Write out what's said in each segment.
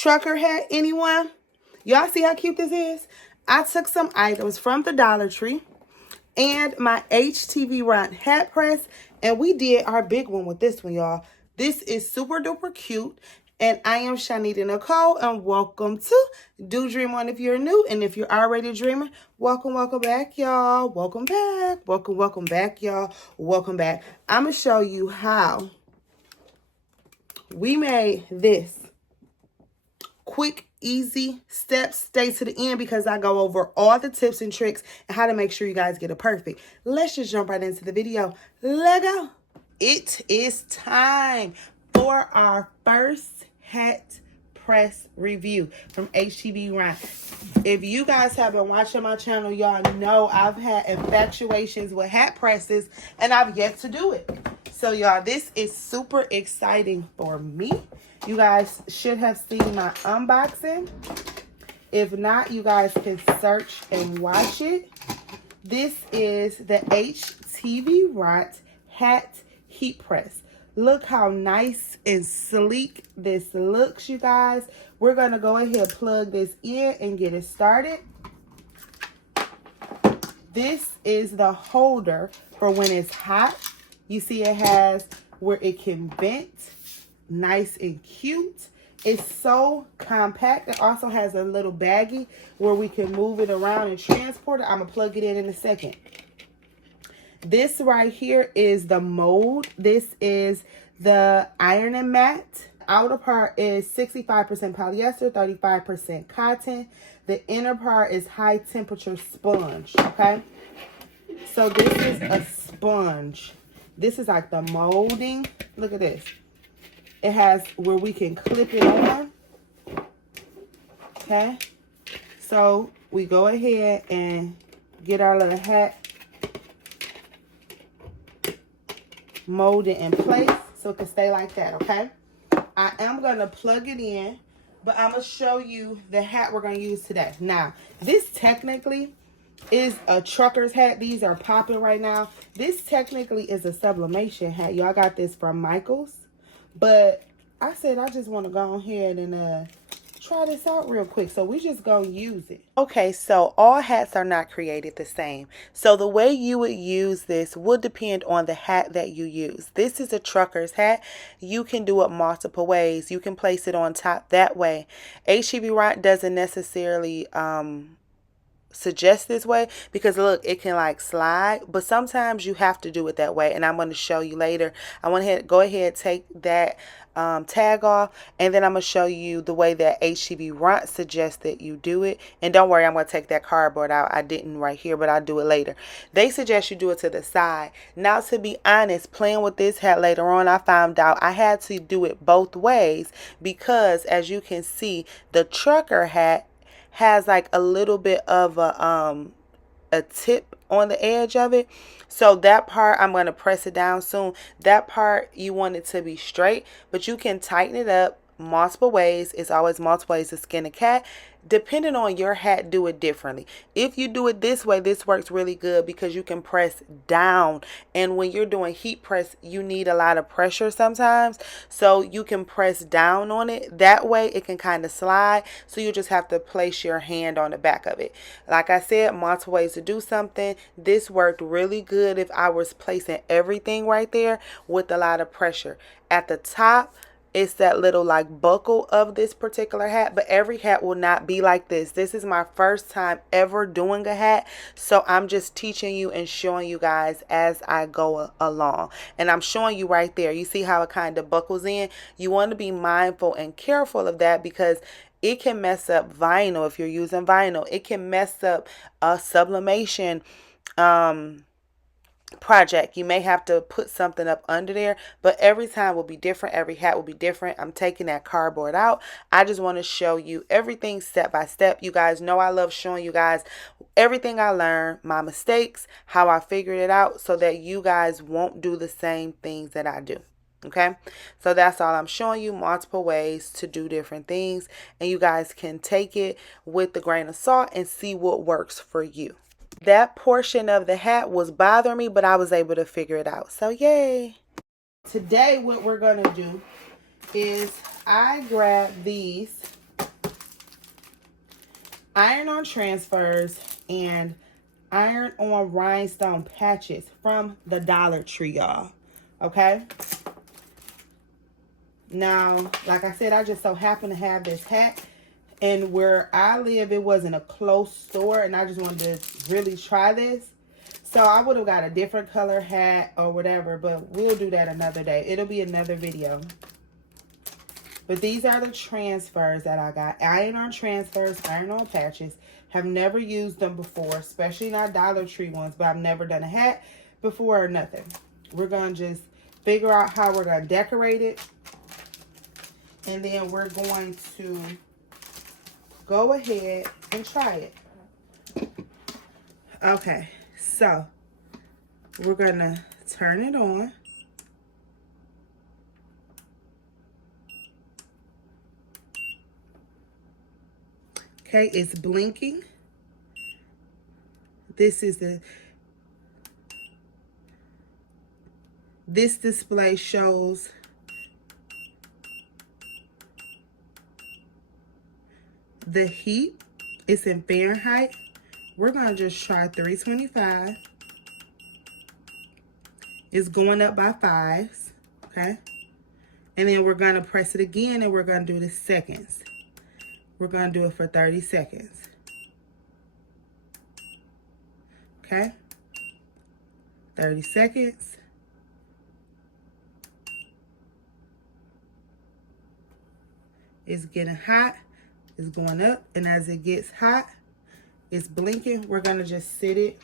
trucker hat, anyone? Y'all see how cute this is? I took some items from the Dollar Tree and my Htvront hat press, and we did our big one with this one, y'all. This is super duper cute, and I am Shanita Nicole, and welcome to Do Dream On if you're new, and if you're already dreaming, welcome back, y'all. Welcome back. Welcome back, y'all. Welcome back. I'm going to show you how we made this quick, easy steps. Stay to the end because I go over all the tips and tricks and how to make sure you guys get it perfect. Let's just jump right into the video. Let's go. It is time for our first hat press review from Htvront. If you guys have been watching my channel, y'all know I've had infatuations with hat presses and I've yet to do it. So y'all, this is super exciting for me. You guys should have seen my unboxing. If not, you guys can search and watch it. This is the Htvront hat heat press. Look how nice and sleek this looks, you guys. We're going to go ahead and plug this in and get it started. This is the holder for when it's hot. You see it has where it can vent. Nice and cute. It's so compact. It also has a little baggie where we can move it around and transport it. I'm going to plug it in a second. This right here is the mold. This is the ironing mat. Outer part is 65% polyester, 35% cotton. The inner part is high temperature sponge, okay? So this is a sponge. This is like the molding. Look at this. It has where we can clip it on. Okay. So we go ahead and get our little hat molded in place so it can stay like that, okay? I am going to plug it in, but I'm going to show you the hat we're going to use today. Now, this technically is a trucker's hat. These are popping right now. This technically is a sublimation hat. Y'all got this from Michael's. But I said I just want to go ahead and try this out real quick. So we just gonna use it. Okay, so all hats are not created the same. So the way you would use this would depend on the hat that you use. This is a trucker's hat. You can do it multiple ways. You can place it on top that way. Htvront doesn't necessarily suggest this way because look, it can like slide, but sometimes you have to do it that way, and I'm going to show you later. I want to go ahead take that tag off, and then I'm going to show you the way that Htvront suggests that you do it. And don't worry, I'm going to take that cardboard out. I didn't right here, but I'll do it later. They suggest you do it to the side. Now, to be honest, playing with this hat later on, I found out I had to do it both ways because, as you can see, the trucker hat has like a little bit of a tip on the edge of it. So that part, I'm going to press it down soon. That part, you want it to be straight, but you can tighten it up multiple ways. It's always multiple ways to skin a cat. Depending on your hat, do it differently. If you do it this way, this works really good because you can press down. And when you're doing heat press, you need a lot of pressure sometimes. So you can press down on it. That way it can kind of slide. So you just have to place your hand on the back of it. Like I said, multiple ways to do something. This worked really good if I was placing everything right there with a lot of pressure. At the top, it's that little like buckle of this particular hat, but every hat will not be like this. This is my first time ever doing a hat, so I'm just teaching you and showing you guys as I go along. And I'm showing you right there. You see how it kind of buckles in? You want to be mindful and careful of that because it can mess up vinyl if you're using vinyl. It can mess up a sublimation project. You may have to put something up under there, but every time will be different. Every hat will be different. I'm taking that cardboard out. I just want to show you everything step by step. You guys know I love showing you guys everything I learned, my mistakes, how I figured it out so that you guys won't do the same things that I do. Okay, so that's all I'm showing you, multiple ways to do different things, and you guys can take it with a grain of salt and see what works for you. That portion of the hat was bothering me, but I was able to figure it out. So yay. Today what we're going to do is I grabbed these iron-on transfers and iron-on rhinestone patches from the Dollar Tree, y'all. Okay? Now, like I said, I just so happen to have this hat. And where I live, it wasn't a close store. And I just wanted to really try this. So I would have got a different color hat or whatever. But we'll do that another day. It'll be another video. But these are the transfers that I got. Iron-on transfers, iron-on patches. Have never used them before, especially not Dollar Tree ones. But I've never done a hat before or nothing. We're going to just figure out how we're going to decorate it. And then we're going to go ahead and try it. Okay, so we're going to turn it on. Okay, it's blinking. This display shows the heat. It's in Fahrenheit. We're going to just try 325. It's going up by 5s, okay? And then we're going to press it again and we're going to do the seconds. We're going to do it for 30 seconds. Okay? 30 seconds. It's getting hot. It's going up. And as it gets hot, it's blinking. We're going to just sit it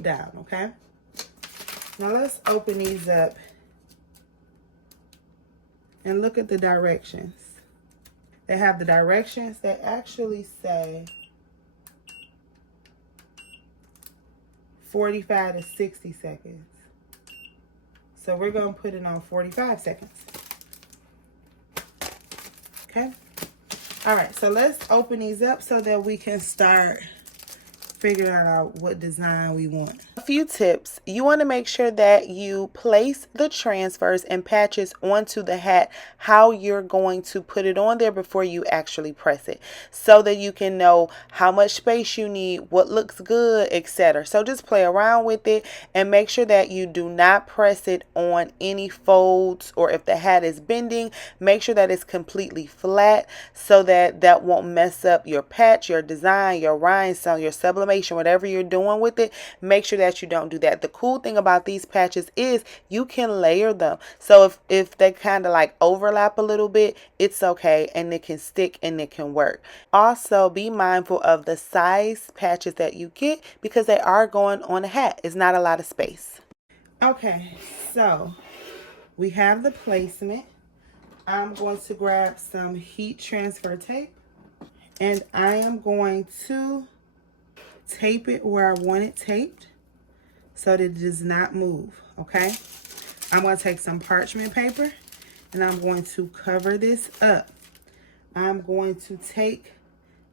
down, okay? Now let's open these up and look at the directions. They have the directions that actually say 45 to 60 seconds. So we're going to put it on 45 seconds. Okay? All right, so let's open these up so that we can start figuring out what design we want. A few tips. You want to make sure that you place the transfers and patches onto the hat how you're going to put it on there before you actually press it, so that you can know how much space you need, what looks good, etc. So just play around with it and make sure that you do not press it on any folds, or if the hat is bending, make sure that it's completely flat so that that won't mess up your patch, your design, your rhinestone, your sublimation, whatever you're doing with it. Make sure that you don't do that. The cool thing about these patches is you can layer them. So if they kind of like overlap a little bit, it's okay, and it can stick and it can work. Also, be mindful of the size patches that you get because they are going on a hat. It's not a lot of space. Okay, so we have the placement. I'm going to grab some heat transfer tape and I am going to tape it where I want it taped so that it does not move, okay? I'm going to take some parchment paper and I'm going to cover this up. I'm going to take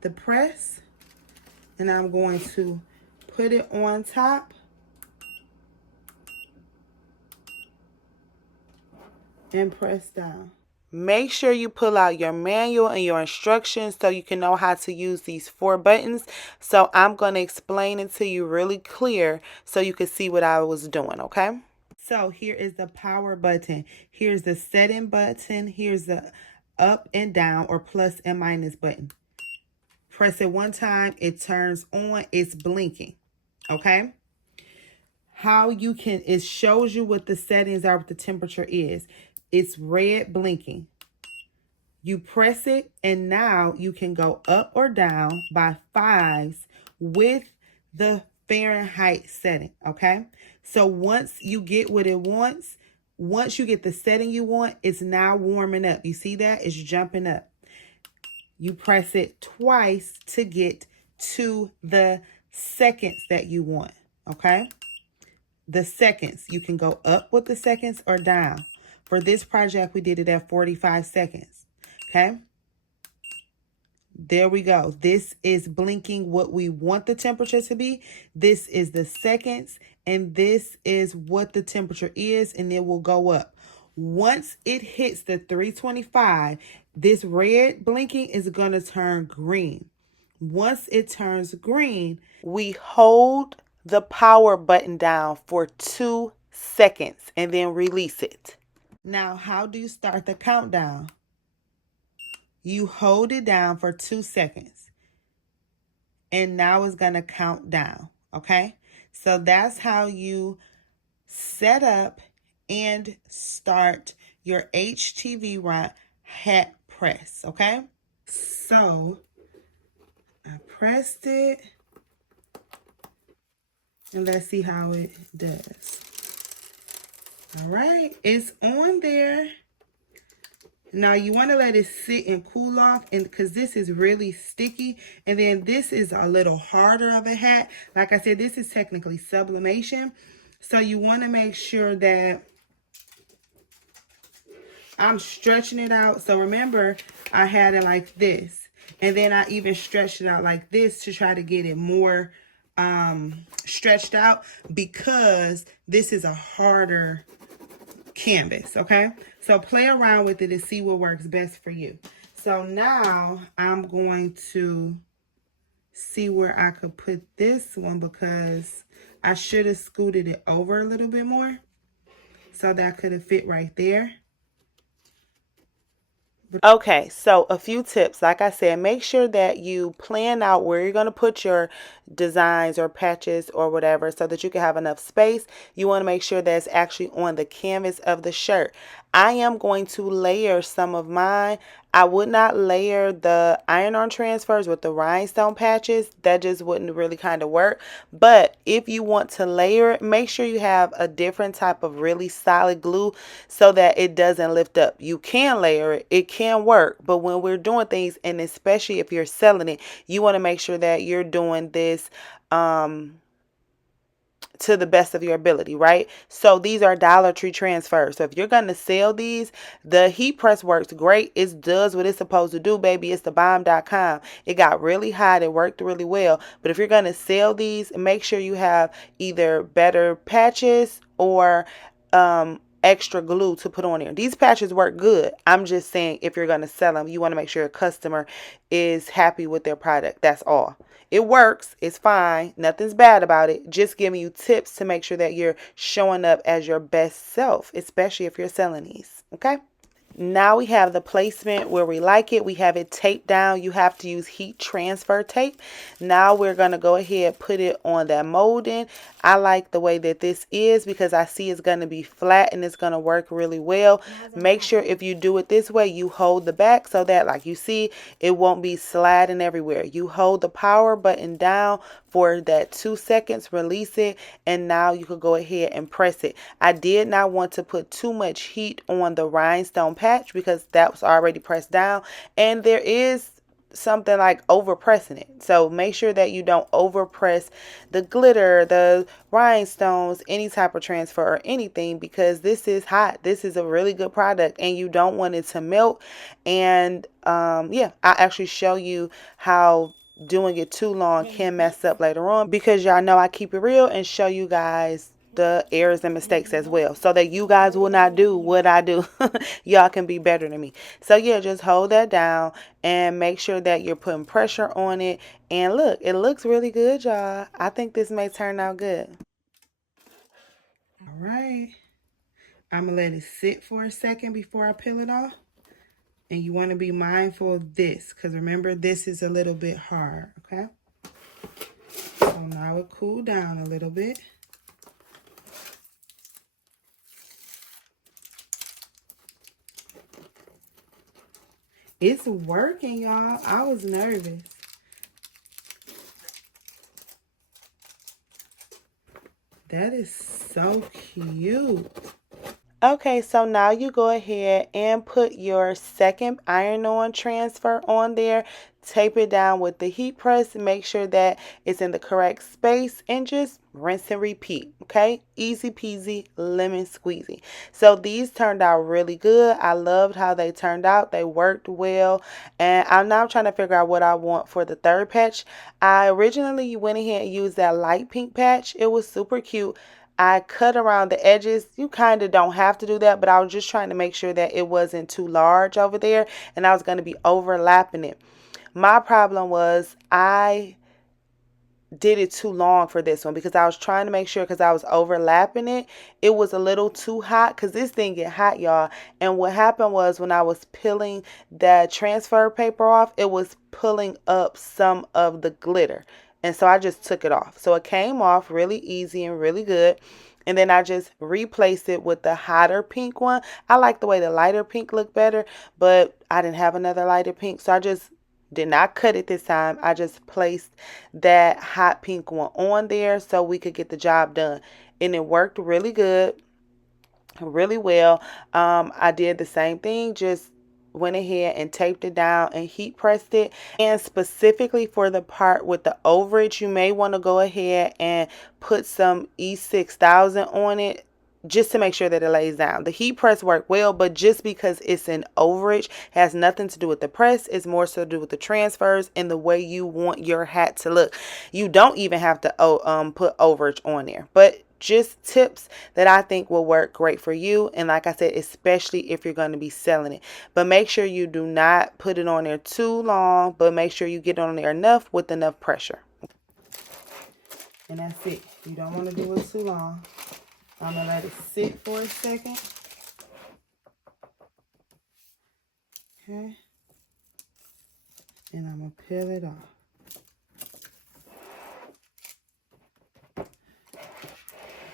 the press and I'm going to put it on top and press down. Make sure you pull out your manual and your instructions so you can know how to use these 4 buttons. So I'm going to explain it to you really clear so you can see what I was doing, okay? So here is the power button. Here's the setting button. Here's the up and down or plus and minus button. Press it one time, it turns on, it's blinking, okay? How you can, it shows you what the settings are, what the temperature is. It's red blinking. You press it and now you can go up or down by 5s with the Fahrenheit setting, okay? So once you get what it wants, once you get the setting you want, it's now warming up. You see that? It's jumping up. You press it twice to get to the seconds that you want, okay? The seconds, you can go up with the seconds or down. For this project, we did it at 45 seconds, okay? There we go. This is blinking what we want the temperature to be. This is the seconds, and this is what the temperature is, and it will go up. Once it hits the 325, this red blinking is going to turn green. Once it turns green, we hold the power button down for 2 seconds and then release it. Now, how do you start the countdown? You hold it down for 2 seconds. And now it's going to count down. Okay? So that's how you set up and start your Htvront hat press. Okay? So I pressed it. And let's see how it does. All right, it's on there. Now you want to let it sit and cool off, and because this is really sticky, and then this is a little harder of a hat. Like I said, this is technically sublimation. So you want to make sure that I'm stretching it out. So remember, I had it like this, and then I even stretched it out like this to try to get it more stretched out, because this is a harder canvas. Okay, so play around with it and see what works best for you. So now I'm going to see where I could put this one, because I should have scooted it over a little bit more so that could have fit right there. Okay, so a few tips. Like I said, make sure that you plan out where you're going to put your designs or patches or whatever so that you can have enough space. You want to make sure that it's actually on the canvas of the shirt. I am going to layer some of mine. I would not layer the iron-on transfers with the rhinestone patches. That just wouldn't really kind of work. But if you want to layer it, make sure you have a different type of really solid glue so that it doesn't lift up. You can layer it. It can work. But when we're doing things, and especially if you're selling it, you want to make sure that you're doing this to the best of your ability, right? So these are Dollar Tree transfers. So if you're going to sell these, the heat press works great. It does what it's supposed to do, baby. It's the bomb.com. It got really hot. It worked really well. But if you're going to sell these, make sure you have either better patches or extra glue to put on there. These patches work good. I'm just saying, if you're going to sell them, you want to make sure a customer is happy with their product. That's all. It works. It's fine. Nothing's bad about it. Just giving you tips to make sure that you're showing up as your best self, especially if you're selling these. Okay? Now we have the placement where we like it. We have it taped down. You have to use heat transfer tape. Now we're going to go ahead, put it on that molding. I like the way that this is because I see it's going to be flat and it's going to work really well. Make sure if you do it this way, you hold the back so that, like you see, it won't be sliding everywhere. You hold the power button down for that 2 seconds, release it, and now you could go ahead and press it. I did not want to put too much heat on the rhinestone patch because that was already pressed down, and there is something like over pressing it. So make sure that you don't over press the glitter, the rhinestones, any type of transfer or anything, because this is hot. This is a really good product and you don't want it to melt. And yeah, I'll actually show you how doing it too long can mess up later on, because y'all know I keep it real and show you guys the errors and mistakes as well, so that you guys will not do what I do. Y'all can be better than me. So yeah, just hold that down and make sure that you're putting pressure on it. And look, it looks really good, y'all. I think this may turn out good. All right, I'm gonna let it sit for a second before I peel it off. And you want to be mindful of this, because remember, this is a little bit hard. Okay, so now it cooled down a little bit. It's working, y'all. I was nervous. That is so cute. Okay, so now you go ahead and put your second iron-on transfer on there. Tape it down with the heat press. Make sure that it's in the correct space and just rinse and repeat. Okay, easy peasy, lemon squeezy. So these turned out really good. I loved how they turned out. They worked well, and I'm now trying to figure out what I want for the third patch. I originally went ahead and used that light pink patch. It was super cute. I cut around the edges. You kind of don't have to do that, but I was just trying to make sure that it wasn't too large over there, and I was going to be overlapping it. My problem was I did it too long for this one because I was trying to make sure, because I was overlapping it, it was a little too hot, because this thing get hot, y'all. And what happened was, when I was peeling the transfer paper off, it was pulling up some of the glitter, and so I just took it off. So it came off really easy and really good. And then I just replaced it with the hotter pink one. I like the way the lighter pink looked better, but I didn't have another lighter pink, so I just did not cut it this time. I just placed that hot pink one on there so we could get the job done. And it worked really good, really well. I did the same thing, just went ahead and taped it down and heat pressed it. And specifically for the part with the overage, you may want to go ahead and put some E6000 on it, just to make sure that it lays down. The heat press worked well, but just because it's an overage has nothing to do with the press. It's more so to do with the transfers and the way you want your hat to look. You don't even have to put overage on there, but just tips that I think will work great for you. And like I said, especially if you're going to be selling it. But make sure you do not put it on there too long, but make sure you get on there enough with enough pressure. And that's it. You don't want to do it too long. I'm going to let it sit for a second. Okay. And I'm going to peel it off.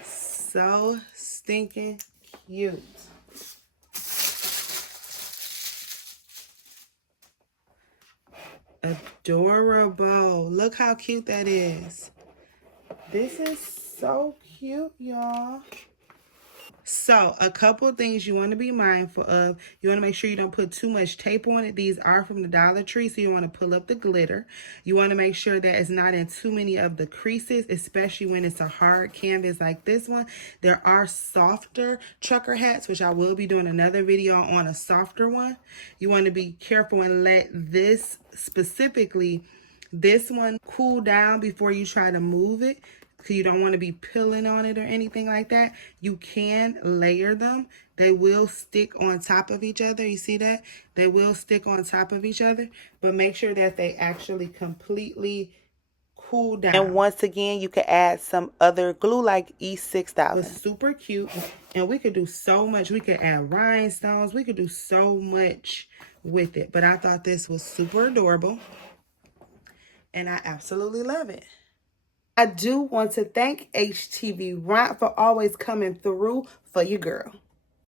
So stinking cute. Adorable. Look how cute that is. This is so cute, y'all. So a couple things you want to be mindful of. You want to make sure you don't put too much tape on it. These are from the Dollar Tree, so you want to pull up the glitter. You want to make sure that it's not in too many of the creases, especially when it's a hard canvas like this one. There are softer trucker hats, which I will be doing another video on a softer one. You want to be careful and let this specifically, this one, cool down before you try to move it, because you don't want to be peeling on it or anything like that. You can layer them. They will stick on top of each other. You see that? They will stick on top of each other, but make sure that they actually completely cool down. And once again, you could add some other glue like E6000. But super cute. And we could do so much. We could add rhinestones. We could do so much with it. But I thought this was super adorable. And I absolutely love it. I do want to thank Htvront for always coming through for your girl.